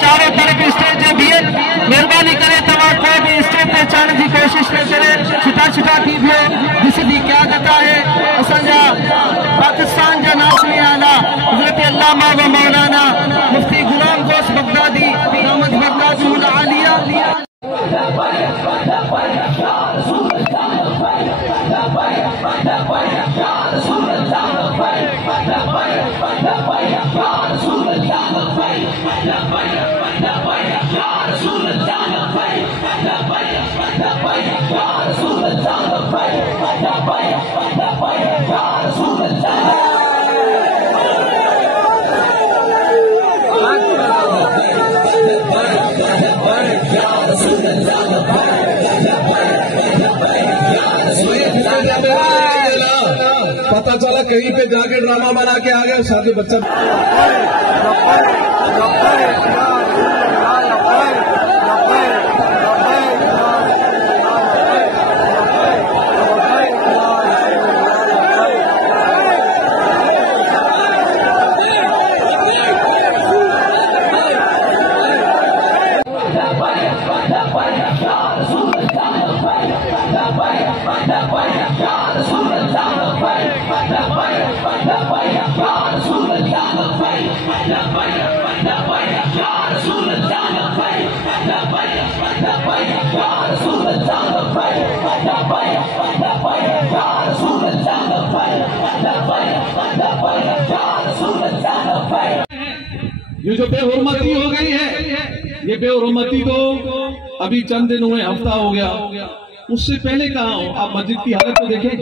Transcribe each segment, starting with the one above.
चारों तरफ स्टेज भी है, मेहरबानी करे तमाम कोई भी स्टेज पे चढ़ने की कोशिश न करे, छुटा की भी जिसे भी क्या जाता है असांजा पाकिस्तान जा नाज़िम आला हज़रत अल्लामा व मौलाना मुफ्ती गुलाम गौस बगदादी दामद बरकातुहुल आलिया पता चला कहीं पे जाके ड्रामा बना के आ गए शादी बच्चा ये जो बेहुरमती हो गई है, ये बेहुरमती तो अभी चंद दिन हुए, हफ्ता हो गया, उससे पहले कहाँ हो आप? मस्जिद की हालत तो देखें,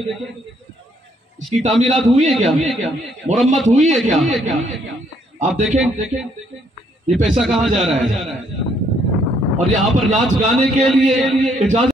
इसकी तामीरात हुई है क्या, मुरम्मत हुई है क्या? आप देखें ये पैसा कहाँ जा रहा है। और यहाँ पर नाच गाने के लिए इजाजत